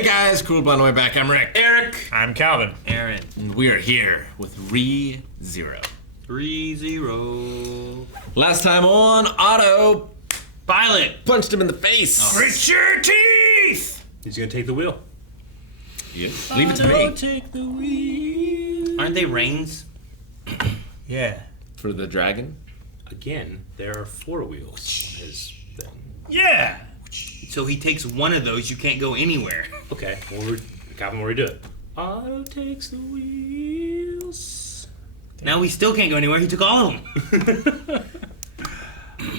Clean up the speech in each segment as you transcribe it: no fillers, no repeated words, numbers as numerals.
Hey guys, cool by the way back. I'm Rick. Eric. I'm Calvin. Aaron. And we are here with Re-0. 3-0. Last time on, Otto Violet. punched him in the face. Grit your teeth! He's gonna take the wheel. Yeah. Leave it to me. Take the wheel. Aren't they reins? Yeah. For the dragon? Again, there are 4 wheels on his thing. Yeah! So he takes one of those, you can't go anywhere. Okay, well, Calvin, what do we do? Auto takes the wheels. Now we still can't go anywhere, he took all of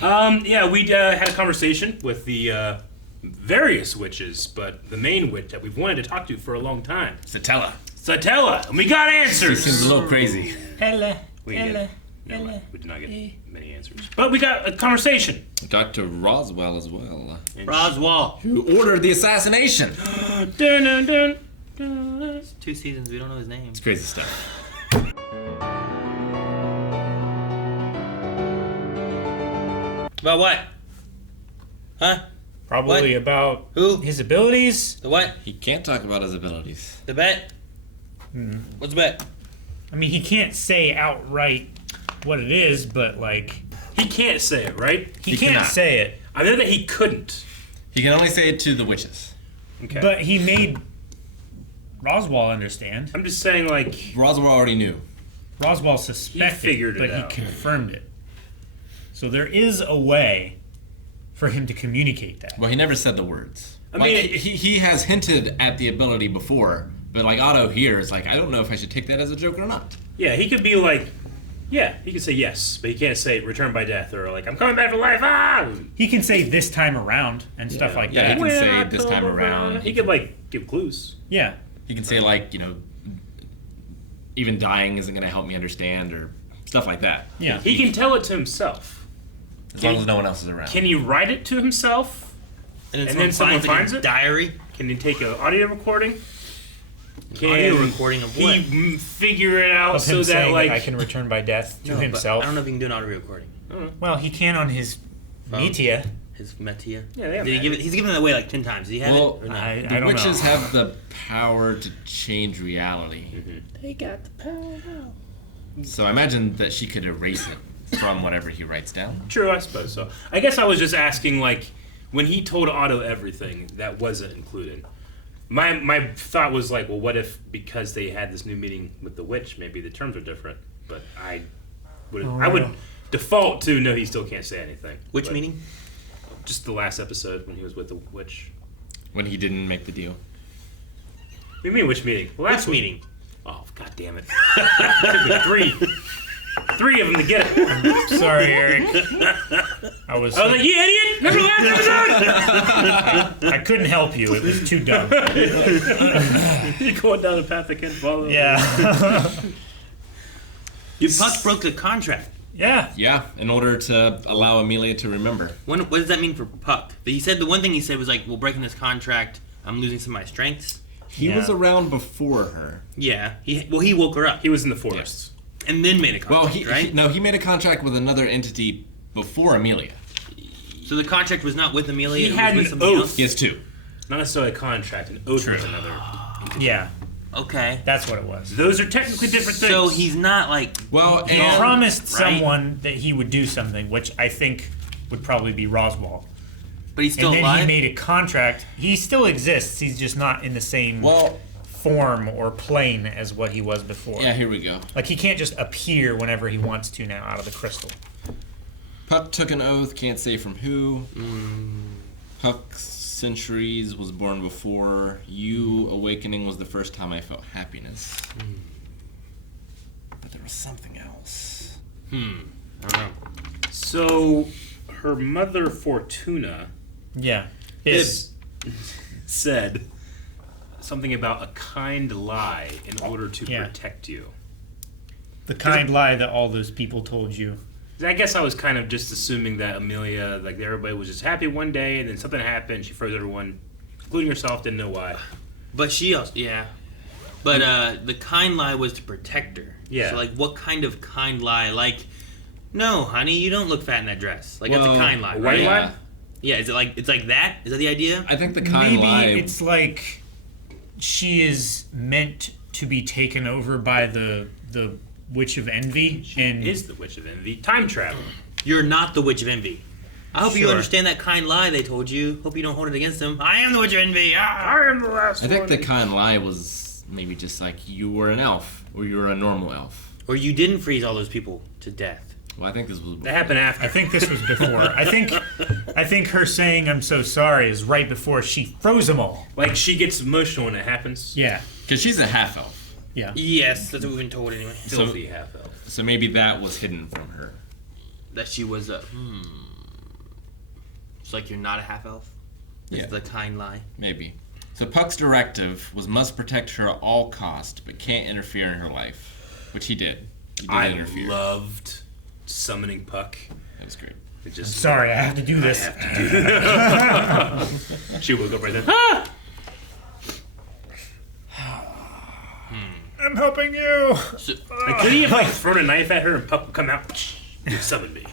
them. Yeah, we had a conversation with the various witches, but the main witch that we've wanted to talk to for a long time. Satella. Satella, and we got She answers. seems a little crazy. Hello. We did not get many answers. But we got a conversation. Dr. Roswell as well. Roswell. Who ordered the assassination? Dun, dun, dun, dun. It's 2 seasons, we don't know his name. It's crazy stuff. About what? Huh? Probably What? about Who? his abilities. The what? He can't talk about his abilities. The bet? What's the bet? I mean, he can't say outright what it is, but, like, He can't say it, right? he He can't cannot. say it. I know that he couldn't. He can only say it to the witches. Okay. But he made Roswell understand. I'm just saying, like, Roswell already knew. Roswell suspected, figured it but out. he confirmed it. So there is a way for him to communicate that. Well, he never said the words. I Like, mean- he has hinted at the ability before, but like Otto here is like, I don't know if I should take that as a joke or not. yeah, he could be like, yeah, he could say yes, but he can't say return by death or like, I'm coming back to life, ah! He can say this time around and stuff like Yeah, that. he can say When this I time come around. He could, like, give clues. Yeah. He can say like, even dying isn't going to help me understand or stuff like that. Yeah. He can tell it to himself. As long as no one else is around. Can he write it to himself? And then someone finds a it? diary? Can he take an audio recording? Can Audio recording of what? he figure it out Of him so that, saying like... I can return by death to No, but himself. I don't know if he can do an audio recording. Well, he can on his Metia. His Metia. Yeah, they have Did he give it? He's given it away like 10 times. Did he have Well, it or not? I The don't witches know. have the power to change reality. They got the power. So I imagine that she could erase it from whatever he writes down. True, I suppose so. I guess I was just asking, like, when he told Otto everything, that wasn't included. My thought was like, well, what if because they had this new meeting with the witch, maybe the terms are different? But I would default to no, he still can't say anything. Which But meeting? Just the last episode when he was with the witch. When he didn't make the deal. What do you mean, which meeting? The last Which one. meeting? Oh, god damn it! Took me three of them to get it. Sorry, Eric. I was I was like, you idiot! Remember the last episode? I couldn't help you. It was too dumb. You're going down a path I can't follow. Yeah. Puck broke the contract. Yeah. Yeah, in order to allow Amelia to remember. What does that mean for Puck? He said the one thing he said was like, "Well, breaking this contract, I'm losing some of my strengths." He Yeah. was around before her. Yeah. He woke her up He was in the forests. and then made a Well, contract, right? he made a contract with another entity before Amelia. So the contract was not with Amelia. He it had was with an somebody oath. else? He has two. Not necessarily a contract. An oath was another. Yeah. Okay. That's what it was. Those are technically different things. So he's not like. Well, He and promised Right. someone that he would do something, which I think would probably be Roswell. But he's still And then alive. he made a contract. He still exists. He's just not in the same well, form or plane as what he was before. yeah, here we go. Like he can't just appear whenever he wants to now out of the crystal. Puck took an oath, can't say from who. Puck Centuries was born before. You Awakening was the first time I felt happiness. But there was something else. I don't know. So her mother Fortuna Yeah. Is said something about a kind lie in order to Yeah. protect you. the kind lie that all those people told you. I guess I was kind of just assuming that Amelia, like everybody was just happy one day, and then something happened. She froze everyone, including herself. Didn't know why. But she also, yeah. But the kind lie was to protect her. Yeah. So like, what kind of kind lie? Like, no, honey, you don't look fat in that dress. Like that's Well, a kind lie, a right? white lie? Yeah. Is it like it's like that? Is that the idea? I think the kind Maybe lie. it's like she is meant to be taken over by the Witch of Envy, and Is the Witch of Envy time travel? You're not the Witch of Envy. I hope you Sure. understand that kind lie they told you. Hope you don't hold it against them. I am the Witch of Envy. Ah! I am the last I think one. the kind lie was maybe just like you were an elf or you were a normal elf. Or you didn't freeze all those people to death. Well, I think this was. That happened after. I think this was before. I think her saying "I'm so sorry" is right before she froze them all. Like, she gets emotional when it happens. Yeah, Because she's a half elf. yeah. Yes, that's what we've been told anyway. Filthy half elf. So maybe that was hidden from her. That she was a. It's like you're not a half elf. It's Yeah. the kind lie. Maybe. So Puck's directive was must protect her at all cost, but can't interfere in her life. Which he did. He did I interfere. loved summoning Puck. That was great. It just Sorry, I have to do this. she woke up right then. I'm helping you. So, Like, could he have like thrown a knife at her and Puck would come out? You summoned me.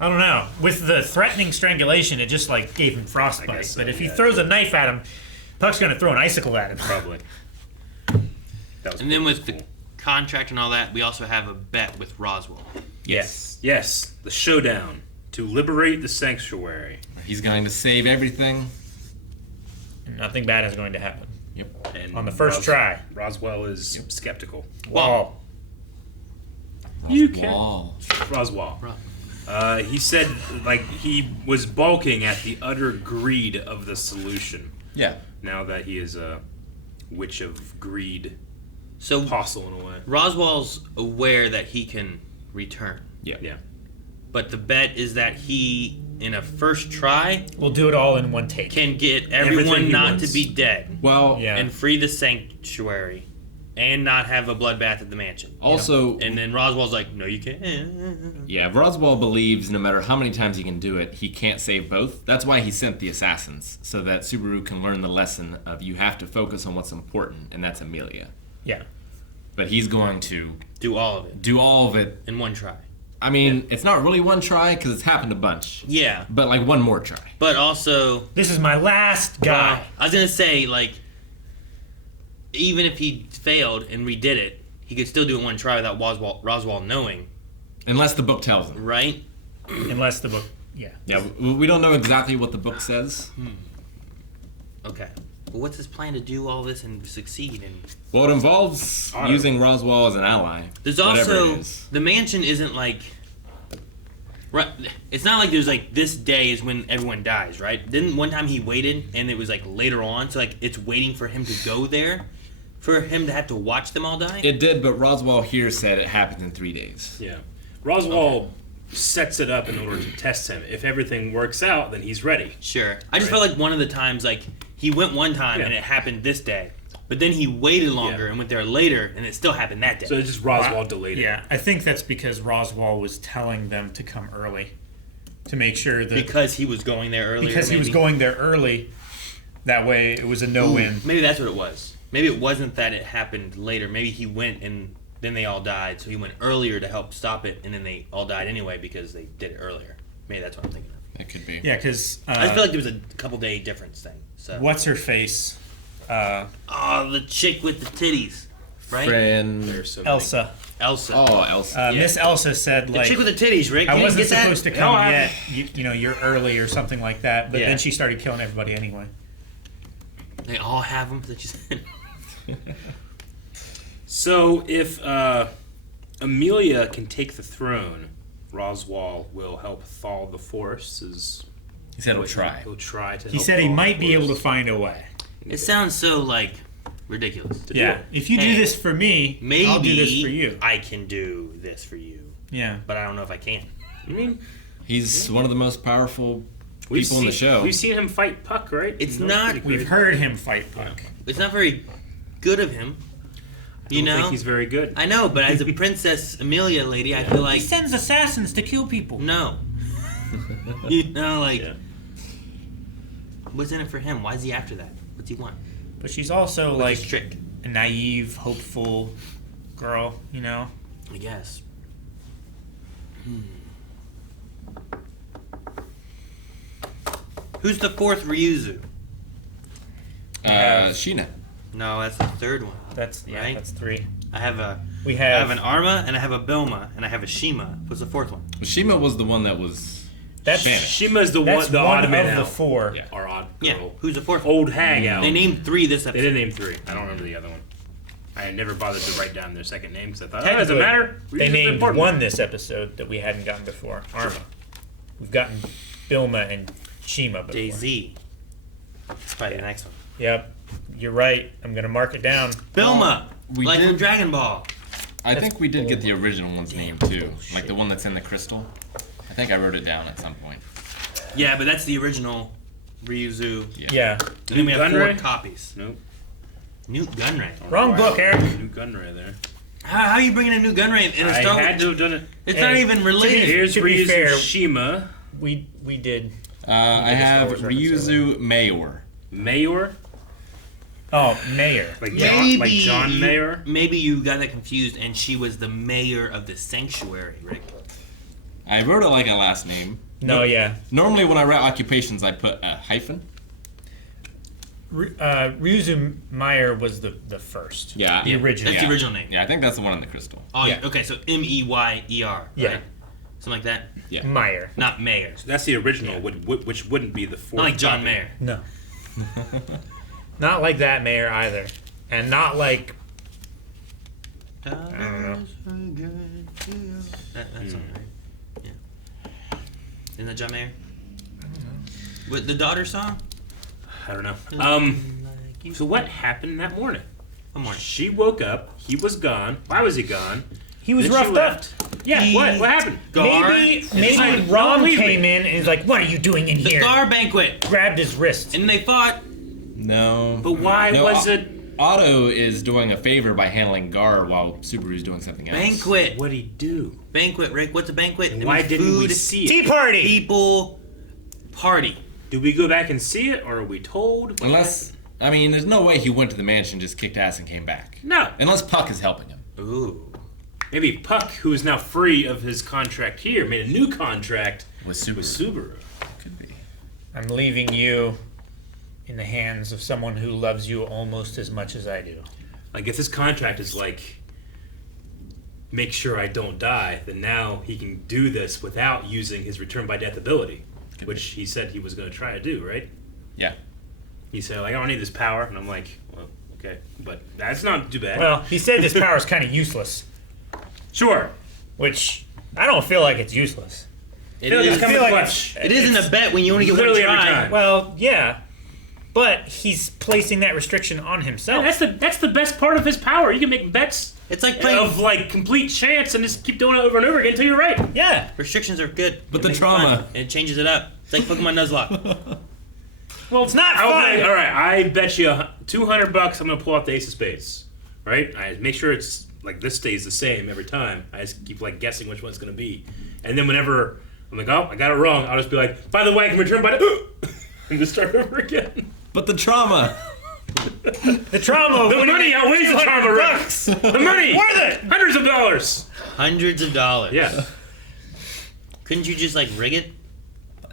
I don't know. With the threatening strangulation, it just like gave him frostbite. guess so, But if he yeah. throws a knife at him, Puck's gonna throw an icicle at him. Probably. That was and then pretty with cool. the contract and all that, we also have a bet with Roswell. Yes. Yes, the showdown to liberate the sanctuary. He's going to save everything. Nothing bad is going to happen. Yep. And On the first try. Roswell is skeptical. Wall. You can- Wall. Roswell. Ro- He said like he was balking at the utter greed of the solution. Yeah. Now that he is a witch of greed So apostle in a way. Roswell's aware that he can return. Yeah. Yeah. But the bet is that he, in a first try, We'll do it all in one take. can get Everything everyone he not wants. to be dead Well, Yeah. and free the sanctuary and not have a bloodbath at the mansion. also, And then Roswell's like, no, you can't. yeah, Roswell believes no matter how many times he can do it, he can't save both. That's why he sent the assassins, so that Subaru can learn the lesson of you have to focus on what's important, and that's Amelia. Yeah. But he's going to Do all of it do all of it. in one try. I mean, it's not really one try because it's happened a bunch, Yeah. but like one more try. But also, This is my last guy. I was going to say, like, even if he failed and redid it, he could still do it one try without Roswell knowing, Unless the book tells him. right? Unless the book. Yeah. Yeah, we don't know exactly what the book says. Okay. But what's his plan to do all this and succeed? And Well, it involves Otto. using Roswell as an ally. there's whatever also it is. the mansion isn't like right. It's not like there's like this day is when everyone dies, right? Didn't one time he waited and it was like later on, so like it's waiting for him to go there, for him to have to watch them all die. It did, but Roswell here said it happens in 3 days. Yeah. Roswell sets it up in order to test him. If everything works out, then he's ready. Sure. I just Right. felt like one of the times like he went one time Yeah. and it happened this day, but then he waited longer Yeah. and went there later and it still happened that day. So it's just Roswell delayed it. Yeah. I think that's because Roswell was telling them to come early, to make sure that because he was going there earlier. because he was maybe? going there early. That way, it was a no-win. Maybe that's what it was. Maybe it wasn't that it happened later. Maybe he went and then they all died, so he went earlier to help stop it, and then they all died anyway because they did it earlier. Maybe that's what I'm thinking of. It could be. Yeah, because I just feel like there was a couple day difference thing. So what's her face? Oh, the chick with the titties, right? Fran. There's so many. Elsa. Elsa. Oh, Elsa. Yeah. Miss Elsa said the like chick with the titties, Rick. I You didn't wasn't get that? supposed to No, come I- yet. You know, you're early or something like that. But Yeah. then she started killing everybody anyway. They all have them. That you said. So if Amelia can take the throne, Roswell will help thaw the forces. He said he'll try. He'll try to. He help said he thaw might the be able to forces. find a way. It sounds so like ridiculous. To do Yeah. it. If you Hey, do this for me, Maybe I'll do this for you. I can do this for you, Yeah. but I don't know if I can. I mean, He's one of the most powerful we've people in the seen- show. We've seen him fight Puck, right? It's That was not- pretty We've crazy. heard him fight Puck. It's not very good of him. You I don't know, think he's very good. I know, but as a Princess Amelia lady, I feel like sends assassins to kill people. no. You know, like Yeah. what's in it for him? Why is he after that? What's he want? But she's also What's like his trick? a naive, hopeful girl, you know? I guess. Who's the fourth Ryuzu? Sheena. No, that's the third one. That's Right? That's 3. I have We I have, have an Arma, and I have a Bilma, and I have a Shima. What's the fourth one? Shima was the one that was That's Spanish. Shima's the that's one, the one odd man of the out. 4. Yeah. Or odd Yeah, girl. who's the fourth one? Old hag out. They named 3 this They episode. did name 3. I don't remember the other one. I had never bothered to write down their second name because I thought, Technically, doesn't matter. They It's named important. 1 this episode that we hadn't gotten before. Arma. We've gotten Bilma and Shima before. Jay-Z. That's probably the next one. Yep. You're right. I'm going to mark it down. Bilma! we like did- from Dragon Ball. I think we did get the original one's name too, like the one that's in the crystal. I think I wrote it down at some point. Yeah, but that's the original Ryuzu. Yeah. And then we have 4 Gunray? copies. Nope. New Gunray. Wrong book, Eric. New gun right there. How are you bringing a new Gunray in a I Star had to have done it. It's Hey, not even related. Here's to be Ryuzu fair- Shima. We did. I a Star have Wars reference Ryuzu Mayor. Mayor. Oh, Mayor. Like Maybe John Mayer. Maybe you got that confused, and she was the mayor of the sanctuary, Rick. I wrote it like a last name. No, yeah. Normally when I write occupations, I put a hyphen. Ryuzu Meyer was the first. Yeah. The original. That's the original name. Yeah, I think that's the one in the crystal. Oh, Yeah. okay, so Meyer. Yeah. Right? Something like that. Yeah. Meyer. Not Mayor. That's the original, which wouldn't be the fourth. Not like John copy. Mayer. No. Not like that Mayor either. And not like. That, don't know. that's all right. Yeah. Isn't that John Mayer? I don't know. What, the daughter song? I don't know. Like you. So what happened that morning? One more. She woke up. He was gone. Why was he gone? He was Then she roughed up. left. Yeah. He- What happened? Gar? Maybe like, Rom don't leave came me. in and he's like, "What are you doing in The here?" Gar banquet. Grabbed his wrist. And they fought. No. But why No, was it? Otto is doing a favor by handling Gar while Subaru's doing something else. Banquet. What'd he do? Banquet, Rick. What's a banquet? It Why means didn't we food, see it? Tea party. people, party. Did we go back and see it, or are we told? Unless, I mean, there's no way he went to the mansion, just kicked ass and came back. No. Unless Puck is helping him. Ooh. Maybe Puck, who is now free of his contract here, made a new contract With with Subaru. Could be. I'm leaving you in the hands of someone who loves you almost as much as I do. Like, if his contract is like, make sure I don't die, then now he can do this without using his return by death ability, which he said he was going to try to do, right? Yeah. He said, like, I don't need this power, and I'm like, well, okay, but that's not too bad. Well, he said this power is kind of useless, Sure. which I don't feel like it's useless. It Feel like it's is. coming feel like clutch. It isn't a bet when you only get one Literally every try. time. Well, yeah, but he's placing that restriction on himself. That's the best part of his power. You can make bets It's like playing. of like complete chance and just keep doing it over and over again until you're right. Yeah. Restrictions are good. But It the makes it trauma. fun. It changes it up. It's like Pokemon Nuzlocke. Well, It's not okay, fun. all right, I bet you $200. I'm gonna pull out the Ace of Spades. Right? I make sure it's like this stays the same every time. I just keep like guessing which one it's gonna be, and then whenever I'm like, oh, I got it wrong, I'll just be like, by the way, I can return by the and just start over again. But the trauma. The trauma. The money outweighs the trauma, Rick. bucks. The money, Worth it. hundreds of dollars. Hundreds of dollars. Yeah. Couldn't you just like rig it?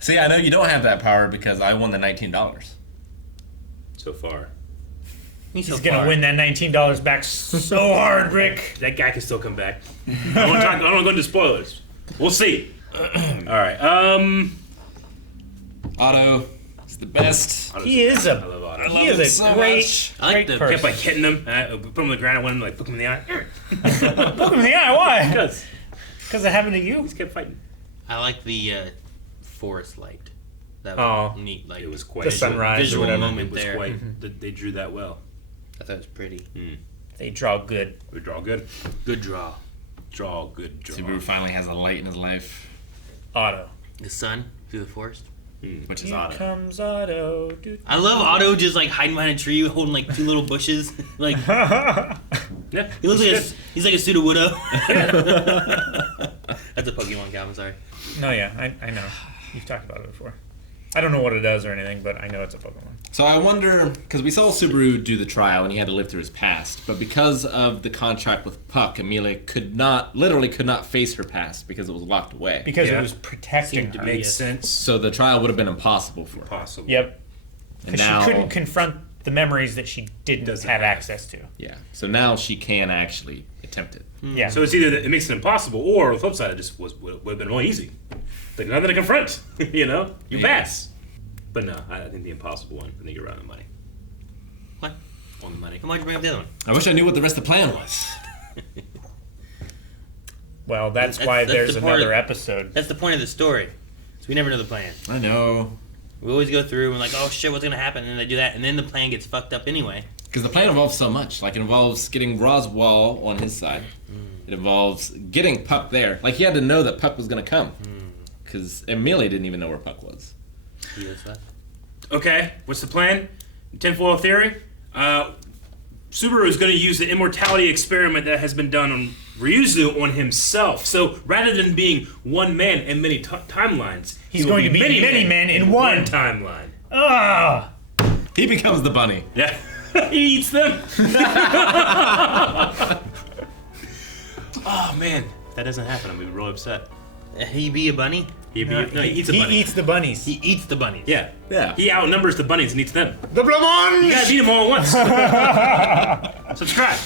See, I know you don't have that power because I won the $19. So far, He's gonna win that $19 back so hard, Rick. that guy can still come back. I don't want to go into spoilers. We'll see. All right. Otto is the best. He is I a love Otto. I he love is him a so great, much. I like great the- person. Kept like hitting him. I put him on the ground. I wanted to like poke him in the eye. Poke him in the eye. Why? Because Because it happened to he you. just kept fighting. I like the forest light. That Oh. was neat. Like It was quite The sunrise or visual whatever. moment It was there. quite. They drew that well. I thought it was pretty. They draw good. We draw good. Good draw. Draw good. Draw. Subaru finally has a light in his life, Otto. The sun through the forest. which is Here Otto. comes Otto. I love Otto just like hiding behind a tree, holding like 2 little bushes. Like Yeah. he looks like it's he's like a Sudowoodo. That's a Pokemon cow. I'm sorry. No, yeah, I know. You've talked about it before. I don't know what it does or anything, but I know it's a Pokemon. So I wonder, because we saw Subaru do the trial and he had to live through his past, but because of the contract with Puck, Amelia literally could not face her past because it was locked away. Because Yeah. it was protecting Seemed to her. be Makes sense. So the trial would have been impossible for her. Possible. Yep. And Because now, she couldn't confront the memories that she didn't Doesn't have have. access to. Yeah. So now she can actually attempt it. Yeah. So it's either that it makes it impossible, or the flip side, it just would have been really easy. Like nothing to confront, you know? You Yeah. pass. But no, I think the impossible one. I think you're right on the money. What? On the money. Why'd you bring up the other one? I wish I knew what the rest of the plan was. Well, that's That's- why that's there's the part another of- episode. That's the point of the story. So we never know the plan. I know. We always go through and like, oh shit, what's gonna happen? And then they do that, and then the plan gets fucked up anyway. Because the plan involves so much. Like, it involves getting Roswell on his side. It involves getting Puck there. Like, he had to know that Puck was going to come. Because Amelia didn't even know where Puck was. You know that? Okay, what's the plan? Tinfoil theory? Subaru is going to use the immortality experiment that has been done on Ryuzu on himself. So rather than being one man in many timelines, He's he will going to be many men in one. timeline. Ah! He becomes the bunny. Yeah, he eats them. Oh man, if that doesn't happen, I'm gonna be real upset. He be a bunny? He eats a bunny. He eats the bunnies. He eats the bunnies. Yeah. Yeah. He outnumbers the bunnies and eats them. The You gotta Blamons! beat them all at once. Subscribe.